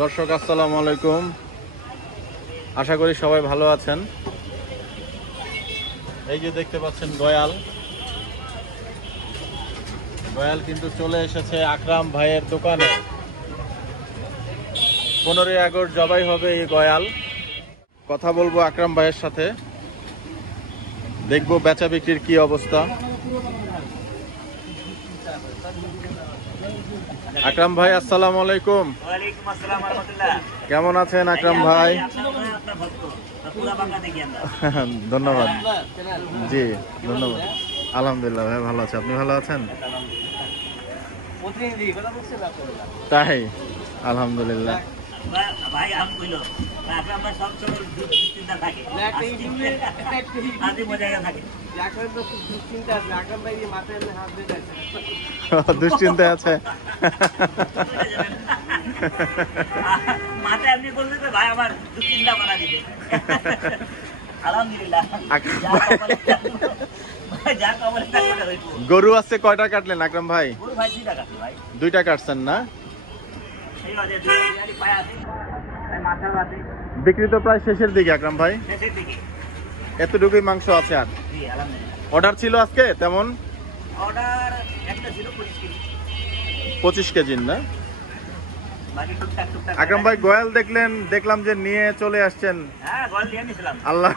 দর্শক আসসালামু আলাইকুম, আশা করি সবাই ভালো আছেন। এই যে দেখতে পাচ্ছেন গয়াল কিন্তু চলে এসেছে আকরাম ভাইয়ের দোকানে। 15ই আগস্ট জবাই হবে এই গয়াল। কথা বলবো আকরাম ভাইয়ের সাথে, দেখবো বেচা বিক্রির কি অবস্থা। আকরাম ভাই আসসালামু আলাইকুম। ওয়ালাইকুম আসসালাম ওয়া রাহমাতুল্লাহ। কেমন আছেন আকরাম ভাই? ধন্যবাদ। জি ধন্যবাদ। আলহামদুলিল্লাহ ভাই ভালো আছে, আপনি ভালো আছেন? তাই আলহামদুলিল্লাহ। ভাই আম কইলো আকরাম ভাই সব সময় দুশ্চিন্তা থাকে, আদি মজা থাকে। দুশ্চিন্তা আছে। মাথায় আপনি বললেন যে ভাই আমার দুশ্চিন্তা বানা দিবে। আলহামদুলিল্লাহ। গরু আছে কয়টা কাটলেন আকরাম ভাই? গরু ভাই 2টা কাটছি ভাই। 2টা কাটছেন না? বিক্রি তো প্রায় শেষের দিকে আকরাম ভাই, এতটুকুই মাংস আছে। আর অর্ডার ছিল আজকে তেমন? অর্ডার একটা ছিল 25 কেজির না? আকরাম ভাই গয়াল দেখলাম যে নিয়ে চলে আসছেন। হ্যাঁ গয়াল নিয়ে নিছিলাম। আল্লাহ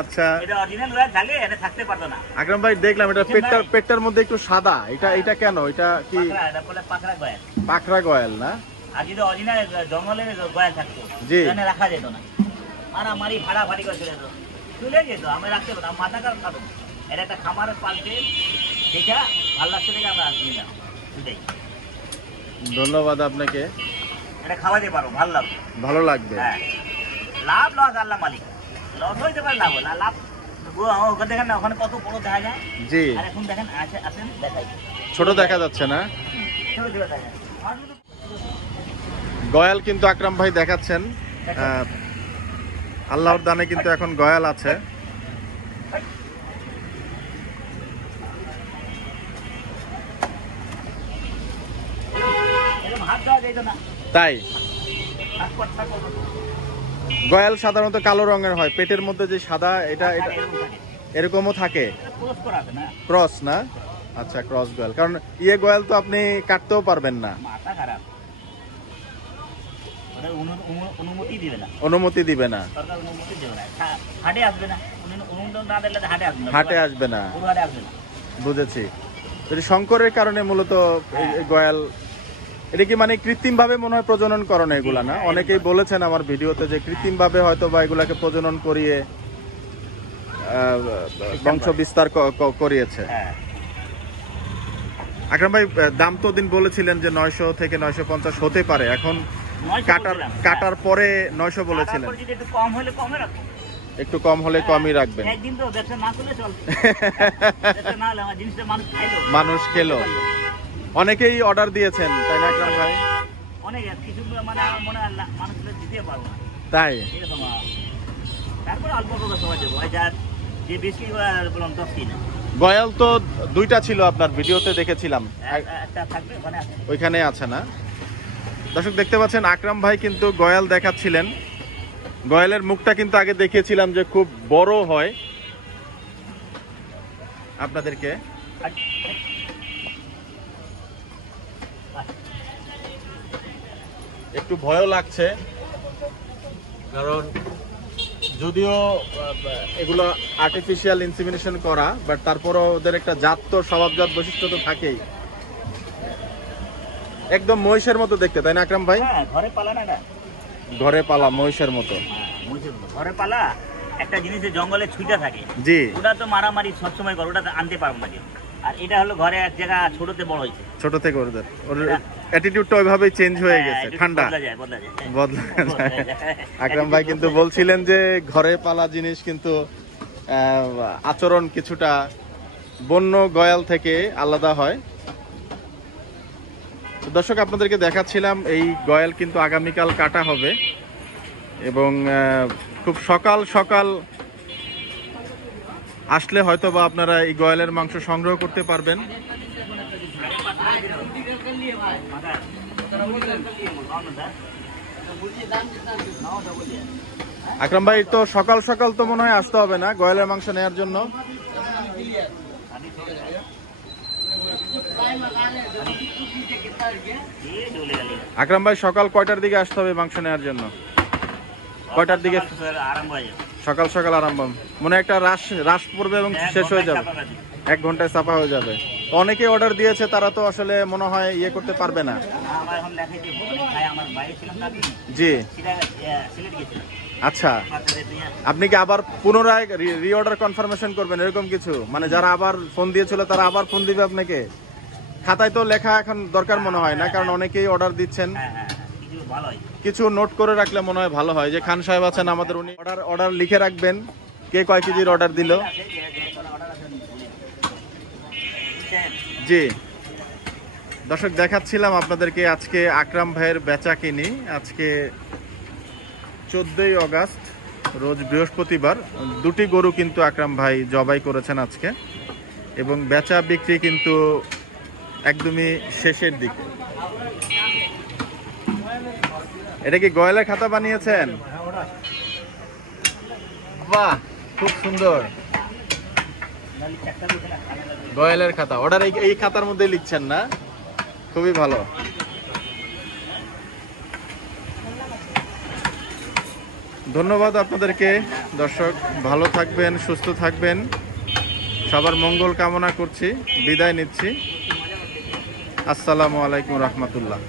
আচ্ছা এটা অরিজিনাল গয়াল থাকলে এটা থাকতে পারতো না। আকরাম ভাই দেখলাম এটা পেটটার মধ্যে একটু সাদা, এটা কেন? এটা কি এটা বলে পাকড়া গয়াল? পাকড়া গয়াল না? আর যদি অরিজিনাল জঙ্গলে গয়াল থাকতো এখানে রাখা যেত না, মারামারি ফাড়াফাড়ি করে চলে যেত। আমি রাখতে পারতাম, মাথা কার খাবো। এটা একটা খামারের পাল্টে দেখা ভালো লাগছে দেখে আমরা নিলাম। দুটাই ধন্যবাদ আপনাকে। এটা খাওয়াতে পারো, ভালো লাগবে। হ্যাঁ লাভ লস আল্লাহ মালিক, লস হইতে পারে, লাভ না লাভ। ওখানে দেখেন না, ওখানে কত বড় দেখা যায়। জি আর এখন দেখেন আসেন দেখাই, ছোট দেখা যাচ্ছে না? ছোট দেখা যায়। গয়াল কিন্তু আকরাম ভাই দেখাচ্ছেন, আল্লাহর দানে কিন্তু এখন গয়াল আছে। তাই গয়াল সাধারণত কালো রঙের হয়, পেটের মধ্যে যে সাদা এটা এরকমও থাকে। ক্রস না? আচ্ছা ক্রস গয়াল, কারণ গয়াল তো আপনি কাটতেও পারবেন না, অনুমতি দিবে না, হাটে আসবে না। বুঝেছি। শঙ্করের কারণে মূলত গয়াল, এটা কি মানে কৃত্রিম ভাবে মনে হয় প্রজনন করানো এগুলা না? অনেকেই বলেছেন আমার ভিডিওতে যে কৃত্রিম ভাবে হয়তো বা এগুলাকে প্রজনন করিয়ে বংশ বিস্তার করিয়েছে। আকরাম ভাই দাম তো দিন বলেছিলেন যে 900 থেকে 950 হতে পারে, এখন কাটার পরে 900 বলেছিলেন। একটু কম হলে কমই রাখবেন। মানুষ খেলো, অনেকেই অর্ডার দিয়েছেন তাই না আকরাম ভাই? তাই গয়াল তো 2টা ছিল আপনার ভিডিওতে দেখেছিলাম, ওইখানে আছে না? দর্শক দেখতে পাচ্ছেন আকরাম ভাই কিন্তু গয়াল দেখাচ্ছিলেন। গয়ালের মুখটা কিন্তু আগে দেখিয়েছিলাম যে খুব বড় হয় আপনাদেরকে। একটু ভয়ও লাগছে, কারণ যদিও এগুলো আর্টিফিশিয়াল ইনসেমিনেশন করা, বাট তারপরও ওদের একটা জাত তো, স্বভাবজাত বৈশিষ্ট্য তো থাকেই। একদম মহিষের মতো দেখতে, তাই না আকরাম ভাই? ঘরে পালা না, ঘরে পালা মহিষের মতো। ঘরে পালা একটা জিনিস জঙ্গলে ছুটে থাকে, জি ওটা তো মারামারি সবসময় করে, ওটা আনতে পারবো না। আর এটা হলো ঘরে এক জায়গা ছোটতে বড় হয়েছে, ছোট থেকে ওর অ্যাটিটিউডটা ওইভাবেই চেঞ্জ হয়ে গেছে, ঠান্ডা বদলা যায়। আকরাম ভাই কিন্তু বলছিলেন যে ঘরে পালা জিনিস কিন্তু আচরণ কিছুটা বন্য গয়াল থেকে আলাদা হয়। দর্শক আপনাদেরকে দেখাচ্ছিলাম এই গয়াল কিন্তু আগামীকাল কাটা হবে, এবং খুব সকাল সকাল আসলে হয়তো বা আপনারা এই গয়ালের মাংস সংগ্রহ করতে পারবেন। আকরাম ভাই, তো সকাল সকাল তো মনে হয় আসতে হবে না গয়ালের মাংস নেওয়ার জন্য? আকরাম ভাই, সকাল কয়টার দিকে আসতে হবে মাংস নেওয়ার জন্য? কয়টার দিকে সকাল সকাল আরম্ভ? মনে হয় একটা রাশ পড়বে এবং শেষ হয়ে যাবে, 1 ঘন্টায় চাপা হয়ে যাবে। তো অনেকে অর্ডার দিয়েছে, তারা তো আসলে মনে হয় ইয়ে করতে পারবে না। জি, আচ্ছা। আপনি কি আবার পুনরায় রিঅর্ডার কনফার্মেশন করবেন এরকম কিছু? মানে যারা আবার ফোন দিয়েছিল তারা আবার ফোন দিবে আপনাকে? খাতায় তো লেখা এখন দরকার মনে হয় না, কারণ অনেকেই অর্ডার দিচ্ছেন। কিছু নোট করে রাখলে মনে হয় ভালো হয়, যে খান সাহেব আছেন আমাদের, উনি অর্ডার লিখে রাখবেন কে কয় কেজির অর্ডার দিল। জি দর্শক, দেখাচ্ছিলাম আপনাদেরকে আজকে আকরাম ভাইয়ের বেচা কিনি। আজকে 14ই আগস্ট, রোজ বৃহস্পতিবার। 2টি গরু কিন্তু আকরাম ভাই জবাই করেছেন আজকে, এবং বেচা বিক্রি কিন্তু একদমই শেষের দিকে। এটা কি গয়ালের খাতা বানিয়েছেন? বাহ, খুব সুন্দর। গয়ালের খাতা অর্ডার এই খাতার মধ্যে লিখছেন না? খুবই ভালো। ধন্যবাদ আপনাদেরকে। দর্শক, ভালো থাকবেন, সুস্থ থাকবেন, সবার মঙ্গল কামনা করছি। বিদায় নিচ্ছি। আসসালামু আলাইকুম রহমতুল্লাহ।